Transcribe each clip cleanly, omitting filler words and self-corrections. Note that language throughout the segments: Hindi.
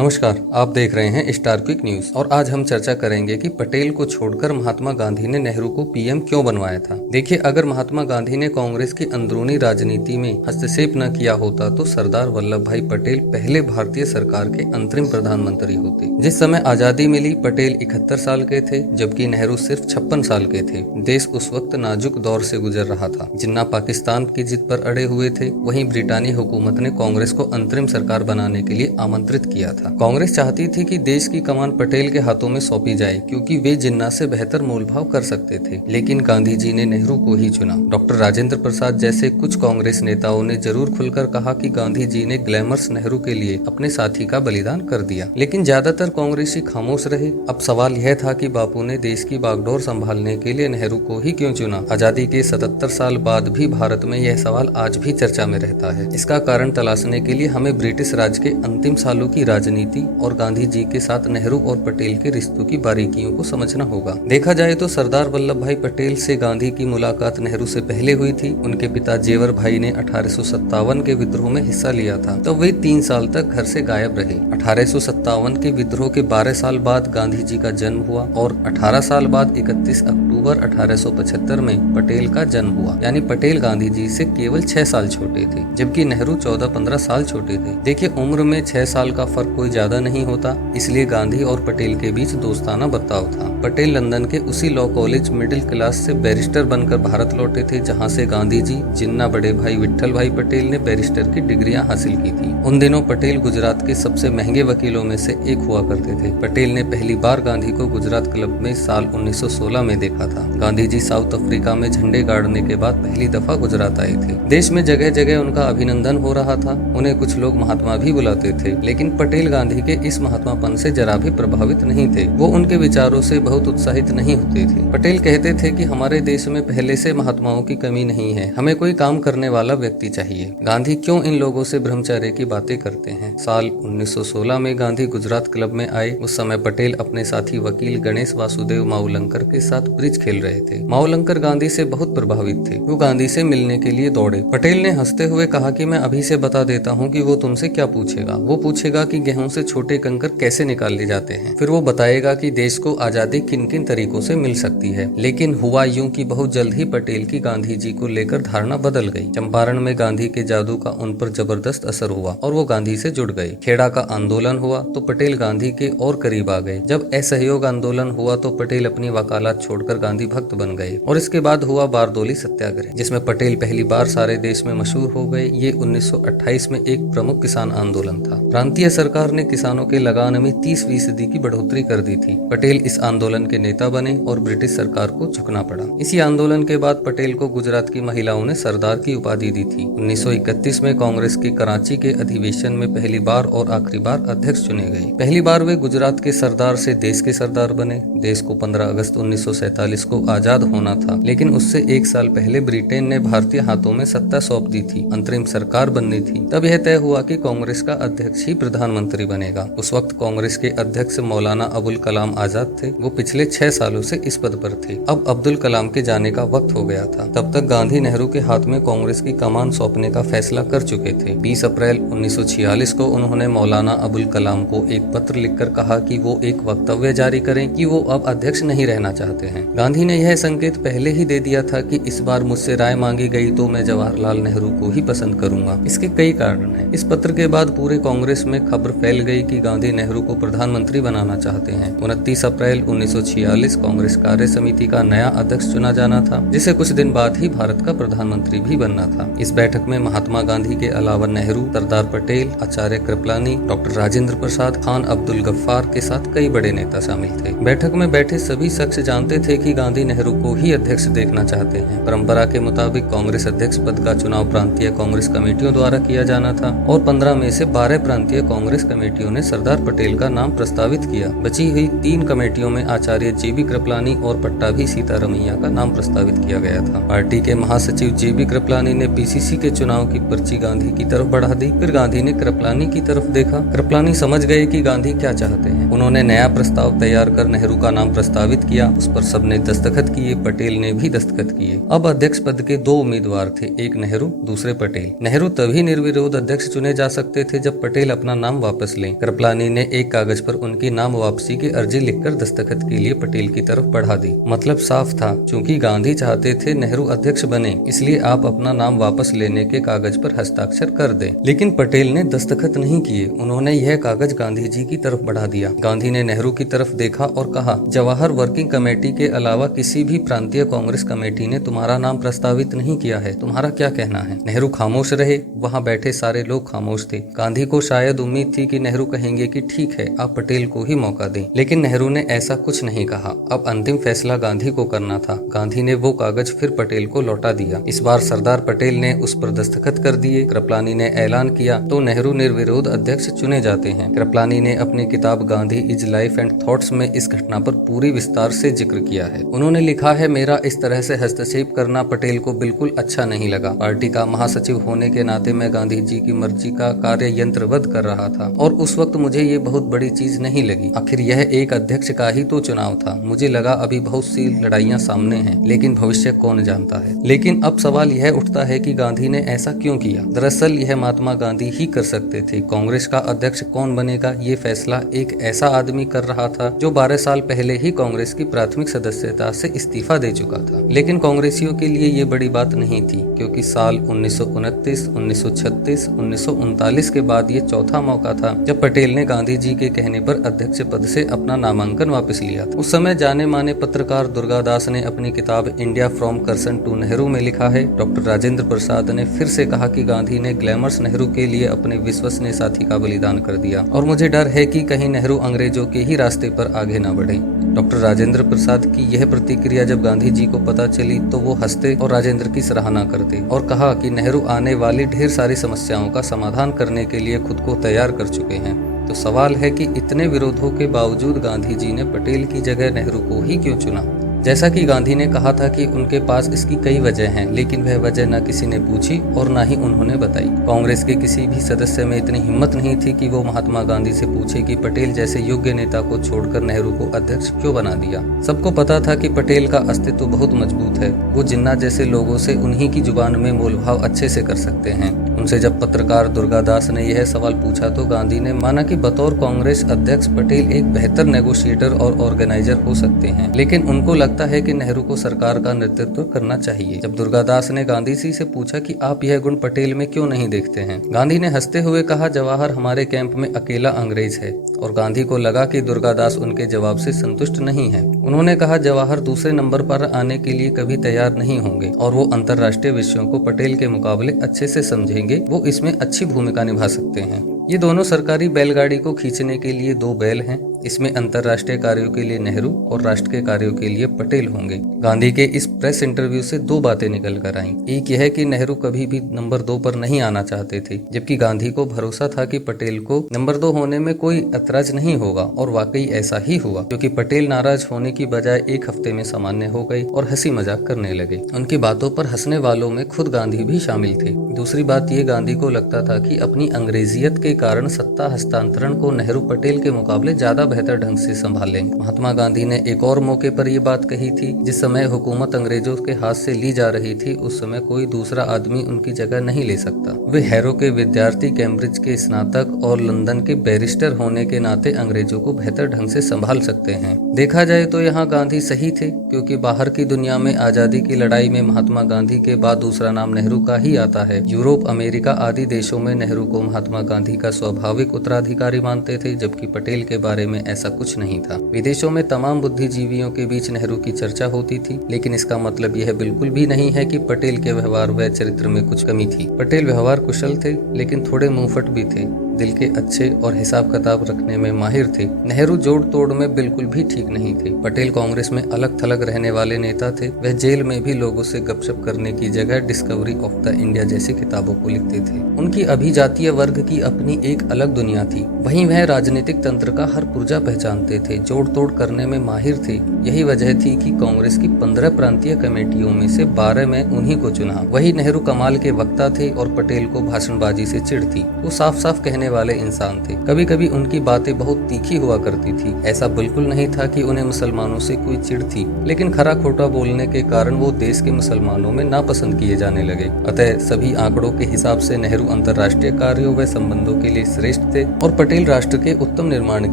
नमस्कार, आप देख रहे हैं स्टार क्विक न्यूज और आज हम चर्चा करेंगे कि पटेल को छोड़कर महात्मा गांधी ने नेहरू को पीएम क्यों बनवाया था। देखिए, अगर महात्मा गांधी ने कांग्रेस की अंदरूनी राजनीति में हस्तक्षेप न किया होता तो सरदार वल्लभ भाई पटेल पहले भारतीय सरकार के अंतरिम प्रधानमंत्री होते। जिस समय आजादी मिली, पटेल 71 साल के थे, जबकि नेहरू सिर्फ 56 साल के थे। देश उस वक्त नाजुक दौर से गुजर रहा था। जिन्ना पाकिस्तान की जिद पर अड़े हुए थे, वहीं ब्रिटानी हुकूमत ने कांग्रेस को अंतरिम सरकार बनाने के लिए आमंत्रित किया था। कांग्रेस चाहती थी कि देश की कमान पटेल के हाथों में सौंपी जाए, क्योंकि वे जिन्ना से बेहतर मोलभाव कर सकते थे। लेकिन गांधी जी ने नेहरू को ही चुना। डॉक्टर राजेंद्र प्रसाद जैसे कुछ कांग्रेस नेताओं ने जरूर खुलकर कहा कि गांधी जी ने ग्लैमर्स नेहरू के लिए अपने साथी का बलिदान कर दिया, लेकिन ज्यादातर कांग्रेसी खामोश रहे। अब सवाल यह था कि बापू ने देश की बागडोर संभालने के लिए नेहरू को ही क्यों चुना। आजादी के 77 साल बाद भी भारत में यह सवाल आज भी चर्चा में रहता है। इसका कारण तलाशने के लिए हमें ब्रिटिश राज के अंतिम सालों की राजनीति और गांधी जी के साथ नेहरू और पटेल के रिश्तों की बारीकियों को समझना होगा। देखा जाए तो सरदार वल्लभ भाई पटेल से गांधी की मुलाकात नेहरू से पहले हुई थी। उनके पिता जेवर भाई ने 1857 के विद्रोह में हिस्सा लिया था, तब वे 3 साल तक घर से गायब रहे। 1857 के विद्रोह के 12 साल बाद गांधी जी का जन्म हुआ और 18 साल बाद 31 अक्टूबर 1875 में पटेल का जन्म हुआ। यानी पटेल गांधी जी से केवल 6 साल छोटे थे, जबकि नेहरू 14-15 साल छोटे थे। देखिए, उम्र में 6 साल का फर्क कोई ज्यादा नहीं होता, इसलिए गांधी और पटेल के बीच दोस्ताना बर्ताव था। पटेल लंदन के उसी लॉ कॉलेज मिडिल क्लास से बैरिस्टर बनकर भारत लौटे थे, जहां से गांधी जी, जिन्ना बड़े भाई विट्ठल भाई पटेल ने बैरिस्टर की डिग्रियां हासिल की थी। उन दिनों पटेल गुजरात के सबसे महंगे वकीलों में से एक हुआ करते थे। पटेल ने पहली बार गांधी को गुजरात क्लब में साल 1916 में देखा था। गांधी जी साउथ अफ्रीका में झंडे गाड़ने के बाद पहली दफा गुजरात आए थे। देश में जगह जगह उनका अभिनंदन हो रहा था। उन्हें कुछ लोग महात्मा भी बुलाते थे, लेकिन पटेल गांधी के इस महात्मापन से जरा भी प्रभावित नहीं थे। वो उनके विचारों से बहुत उत्साहित नहीं होते थे। पटेल कहते थे कि हमारे देश में पहले से महात्माओं की कमी नहीं है, हमें कोई काम करने वाला व्यक्ति चाहिए। गांधी क्यों इन लोगों से ब्रह्मचर्य की बातें करते हैं। साल 1916 में गांधी गुजरात क्लब में आए। उस समय पटेल अपने साथी वकील गणेश वासुदेव मावलंकर के साथ ब्रिज खेल रहे थे। मावलंकर गांधी से बहुत प्रभावित थे। वो गांधी से मिलने के लिए दौड़े। पटेल ने हंसते हुए कहा कि मैं अभी से बता देता हूँ कि वो तुमसे क्या पूछेगा। वो पूछेगा कि गेहूं से छोटे कंकर कैसे निकाले जाते हैं। फिर वो बताएगा कि देश को आजादी किन किन तरीकों से मिल सकती है। लेकिन हुआ यूं कि बहुत जल्द ही पटेल की गांधी जी को लेकर धारणा बदल गई। चंपारण में गांधी के जादू का उन पर जबरदस्त असर हुआ और वो गांधी से जुड़ गए। खेड़ा का आंदोलन हुआ तो पटेल गांधी के और करीब आ गए। जब असहयोग आंदोलन हुआ तो पटेल अपनी वकालत छोड़कर गांधी भक्त बन गए। और इसके बाद हुआ बारदोली सत्याग्रह, जिसमें पटेल पहली बार सारे देश में मशहूर हो गए। ये 1928 में एक प्रमुख किसान आंदोलन था। प्रांतीय सरकार ने किसानों के लगान में 30% की बढ़ोतरी कर दी थी। पटेल इस आंदोलन के नेता बने और ब्रिटिश सरकार को झुकना पड़ा। इसी आंदोलन के बाद पटेल को गुजरात की महिलाओं ने सरदार की उपाधि दी थी। 1931 में कांग्रेस के कराची के अधिवेशन में पहली बार और आखिरी बार अध्यक्ष चुने गए। पहली बार वे गुजरात के सरदार से देश के सरदार बने। देश को 15 अगस्त 1947 को आजाद होना था, लेकिन उससे 1 साल पहले ब्रिटेन ने भारतीय हाथों में सत्ता सौंप दी थी। अंतरिम सरकार बननी थी। तब यह तय हुआ कि कांग्रेस का अध्यक्ष ही प्रधानमंत्री बनेगा। उस वक्त कांग्रेस के अध्यक्ष मौलाना अबुल कलाम आजाद थे। वो पिछले 6 सालों से इस पद पर थे। अब अब्दुल कलाम के जाने का वक्त हो गया था। तब तक गांधी नेहरू के हाथ में कांग्रेस की कमान सौंपने का फैसला कर चुके थे। 20 अप्रैल 1946 को उन्होंने मौलाना अबुल कलाम को एक पत्र लिखकर कहा कि वो एक वक्तव्य जारी करें कि वो अब अध्यक्ष नहीं रहना चाहते हैं। गांधी ने यह संकेत पहले ही दे दिया था कि इस बार मुझसे राय मांगी गई तो मैं जवाहरलाल नेहरू को ही पसंद करूंगा। इसके कई कारण हैं। इस पत्र के बाद पूरे कांग्रेस में खबर फैल गई कि गांधी नेहरू को प्रधानमंत्री बनाना चाहते हैं। 29 अप्रैल 1946 कांग्रेस कार्य समिति का नया अध्यक्ष चुना जाना था, जिसे कुछ दिन बाद ही भारत का प्रधानमंत्री भी बनना था। इस बैठक में महात्मा गांधी के अलावा नेहरू, सरदार पटेल, आचार्य कृपलानी, डॉक्टर राजेंद्र प्रसाद, खान अब्दुल गफ्फार के साथ कई बड़े नेता शामिल थे। बैठक में बैठे सभी शख्स जानते थे कि गांधी नेहरू को ही अध्यक्ष देखना चाहते हैं। परंपरा के मुताबिक कांग्रेस अध्यक्ष पद का चुनाव प्रांतीय कांग्रेस कमेटियों द्वारा किया जाना था और 15 में से 12 प्रांतीय कांग्रेस कमेटियों ने सरदार पटेल का नाम प्रस्तावित किया। बची हुई 3 कमेटियों में आचार्य जेबी कृपलानी और पट्टाभी सीतारमैया का नाम प्रस्तावित किया गया था। पार्टी के महासचिव जेबी कृपलानी ने पीसीसी के चुनाव की पर्ची गांधी की तरफ बढ़ा दी। फिर गांधी ने कृपलानी की तरफ देखा। कृपलानी समझ गए कि गांधी क्या चाहते हैं। उन्होंने नया प्रस्ताव तैयार कर नेहरू का नाम प्रस्तावित किया। उस पर सबने दस्तखत किए। पटेल ने भी दस्तखत किए। अब अध्यक्ष पद के 2 उम्मीदवार थे, एक नेहरू, दूसरे पटेल। नेहरू तभी निर्विरोध अध्यक्ष चुने जा सकते थे जब पटेल अपना नाम वापस वापस लें। कृपलानी ने एक कागज पर उनकी नाम वापसी की अर्जी लिखकर दस्तखत के लिए पटेल की तरफ बढ़ा दी। मतलब साफ था, चूंकि गांधी चाहते थे नेहरू अध्यक्ष बने, इसलिए आप अपना नाम वापस लेने के कागज पर हस्ताक्षर कर दें। लेकिन पटेल ने दस्तखत नहीं किए। उन्होंने यह कागज गांधी जी की तरफ बढ़ा दिया। गांधी ने नेहरू की तरफ देखा और कहा, जवाहर वर्किंग कमेटी के अलावा किसी भी प्रांतीय कांग्रेस कमेटी ने तुम्हारा नाम प्रस्तावित नहीं किया है, तुम्हारा क्या कहना है? नेहरू खामोश रहे। वहाँ बैठे सारे लोग खामोश थे। गांधी को शायद उम्मीद थी कि नेहरू कहेंगे कि ठीक है, आप पटेल को ही मौका दें, लेकिन नेहरू ने ऐसा कुछ नहीं कहा। अब अंतिम फैसला गांधी को करना था। गांधी ने वो कागज फिर पटेल को लौटा दिया। इस बार सरदार पटेल ने उस पर दस्तखत कर दिए। कृपलानी ने ऐलान किया तो नेहरू निर्विरोध अध्यक्ष चुने जाते हैं। कृपलानी ने अपनी किताब Gandhi is life and thoughts में इस घटना पर पूरी विस्तार से जिक्र किया है। उन्होंने लिखा है, मेरा इस तरह से हस्तक्षेप करना पटेल को बिल्कुल अच्छा नहीं लगा। पार्टी का महासचिव होने के नाते मैं गांधी जी की मर्जी का कार्य यंत्रवत कर रहा था और उस वक्त मुझे ये बहुत बड़ी चीज नहीं लगी। आखिर यह एक अध्यक्ष का ही तो चुनाव था। मुझे लगा अभी बहुत सी लड़ाइयां सामने हैं, लेकिन भविष्य कौन जानता है। लेकिन अब सवाल यह उठता है कि गांधी ने ऐसा क्यों किया? दरअसल यह महात्मा गांधी ही कर सकते थे। कांग्रेस का अध्यक्ष कौन बनेगा, ये फैसला एक ऐसा आदमी कर रहा था जो 12 साल पहले ही कांग्रेस की प्राथमिक सदस्यता से इस्तीफा दे चुका था। लेकिन कांग्रेसियों के लिए ये बड़ी बात नहीं थी, क्योंकि साल 1929, 1936, 1939 के बाद ये चौथा मौका था जब पटेल ने गांधी जी के कहने पर अध्यक्ष पद से अपना नामांकन वापस लिया। उस समय जाने माने पत्रकार दुर्गादास ने अपनी किताब India from Curzon to Nehru में लिखा है, डॉक्टर राजेंद्र प्रसाद ने फिर से कहा कि गांधी ने ग्लैमर्स नेहरू के लिए अपने विश्वसनीय साथी का बलिदान कर दिया और मुझे डर है कि कहीं नेहरू अंग्रेजों के ही रास्ते पर आगे न बढ़े। डॉक्टर राजेंद्र प्रसाद की यह प्रतिक्रिया जब गांधी जी को पता चली तो वो हंसते और राजेंद्र की सराहना करते और कहा कि नेहरू आने वाली ढेर सारी समस्याओं का समाधान करने के लिए खुद को तैयार कर चुके हैं। तो सवाल है कि इतने विरोधों के बावजूद गांधी जी ने पटेल की जगह नेहरू को ही क्यों चुना? जैसा कि गांधी ने कहा था कि उनके पास इसकी कई वजह हैं, लेकिन वह वजह न किसी ने पूछी और न ही उन्होंने बताई। कांग्रेस के किसी भी सदस्य में इतनी हिम्मत नहीं थी कि वो महात्मा गांधी से पूछे कि पटेल जैसे योग्य नेता को छोड़कर नेहरू को अध्यक्ष क्यों बना दिया। सबको पता था कि पटेल का अस्तित्व बहुत मजबूत है। वो जिन्ना जैसे लोगों से उन्हीं की जुबान में मोलभाव अच्छे से कर सकते हैं। उनसे जब पत्रकार दुर्गादास ने यह सवाल पूछा तो गांधी ने माना कि बतौर कांग्रेस अध्यक्ष पटेल एक बेहतर नेगोशिएटर और ऑर्गेनाइजर हो सकते हैं, लेकिन उनको लगता है कि नेहरू को सरकार का नेतृत्व करना चाहिए। जब दुर्गादास ने गांधी जी से पूछा कि आप यह गुण पटेल में क्यों नहीं देखते हैं, गांधी ने हंसते हुए कहा, जवाहर हमारे कैंप में अकेला अंग्रेज है। और गांधी को लगा कि दुर्गादास उनके जवाब से संतुष्ट नहीं है। उन्होंने कहा, जवाहर दूसरे नंबर पर आने के लिए कभी तैयार नहीं होंगे और वो अंतर्राष्ट्रीय विषयों को पटेल के मुकाबले अच्छे से समझेंगे। वो इसमें अच्छी भूमिका निभा सकते हैं। ये दोनों सरकारी बैलगाड़ी को खींचने के लिए दो बैल हैं। इसमें अंतर्राष्ट्रीय कार्यों के लिए नेहरू और राष्ट्र के कार्यों के लिए पटेल होंगे। गांधी के इस प्रेस इंटरव्यू से दो बातें निकल कर आईं। एक यह कि नेहरू कभी भी नंबर 2 पर नहीं आना चाहते थे, जबकि गांधी को भरोसा था कि पटेल को नंबर 2 होने में कोई ऐतराज नहीं होगा। और वाकई ऐसा ही हुआ, क्योंकि पटेल नाराज होने की बजाय एक हफ्ते में सामान्य हो गए और हंसी मजाक करने लगे। उनकी बातों पर हंसने वालों में खुद गांधी भी शामिल थे। दूसरी बात ये, गांधी को लगता था कि अपनी अंग्रेजियत के कारण सत्ता हस्तांतरण को नेहरू पटेल के मुकाबले ज्यादा बेहतर ढंग से संभालेंगे। महात्मा गांधी ने एक और मौके पर यह बात कही थी, जिस समय हुकूमत अंग्रेजों के हाथ से ली जा रही थी, उस समय कोई दूसरा आदमी उनकी जगह नहीं ले सकता। वे हैरो के विद्यार्थी, कैम्ब्रिज के स्नातक और लंदन के बैरिस्टर होने के नाते अंग्रेजों को बेहतर ढंग से संभाल सकते हैं। देखा जाए तो यहाँ गांधी सही थे, क्योंकि बाहर की दुनिया में आजादी की लड़ाई में महात्मा गांधी के बाद दूसरा नाम नेहरू का ही आता है। यूरोप, अमेरिका आदि देशों में नेहरू को महात्मा गांधी का स्वाभाविक उत्तराधिकारी मानते थे, जबकि पटेल के बारे में ऐसा कुछ नहीं था। विदेशों में तमाम बुद्धिजीवियों के बीच नेहरू की चर्चा होती थी, लेकिन इसका मतलब यह बिल्कुल भी नहीं है कि पटेल के व्यवहार व चरित्र में कुछ कमी थी। पटेल व्यवहार कुशल थे, लेकिन थोड़े मुंहफट भी थे। दिल के अच्छे और हिसाब किताब रखने में माहिर थे। नेहरू जोड़ तोड़ में बिल्कुल भी ठीक नहीं थे। पटेल कांग्रेस में अलग थलग रहने वाले नेता थे। वह जेल में भी लोगों से गपशप करने की जगह डिस्कवरी ऑफ द इंडिया जैसी किताबों को लिखते थे। उनकी अभिजातीय वर्ग की अपनी एक अलग दुनिया थी। वहीं वह राजनीतिक तंत्र का हर पुर्जा पहचानते थे, जोड़ तोड़ करने में माहिर थे। यही वजह थी कि कांग्रेस की 15 प्रांतीय कमेटियों में से 12 में उन्हीं को चुना। वही नेहरू कमाल के वक्ता थे और पटेल को भाषणबाजी से चिढ़ थी। वो साफ साफ कहने वाले इंसान थे। कभी कभी उनकी बातें बहुत तीखी हुआ करती थी। ऐसा बिल्कुल नहीं था कि उन्हें मुसलमानों से कोई चिढ़ थी, लेकिन खरा खोटा बोलने के कारण वो देश के मुसलमानों में नापसंद किए जाने लगे। अतः सभी आंकड़ों के हिसाब से नेहरू अंतर्राष्ट्रीय कार्यों व संबंधों के लिए श्रेष्ठ थे और पटेल राष्ट्र के उत्तम निर्माण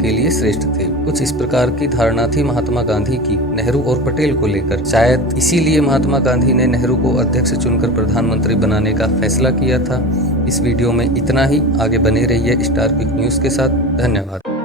के लिए श्रेष्ठ थे। कुछ इस प्रकार की धारणा थी महात्मा गांधी की नेहरू और पटेल को लेकर। शायद इसीलिए महात्मा गांधी ने नेहरू को अध्यक्ष चुनकर प्रधानमंत्री बनाने का फैसला किया था। इस वीडियो में इतना ही। आगे बने रहिए स्टार क्विक न्यूज के साथ। धन्यवाद।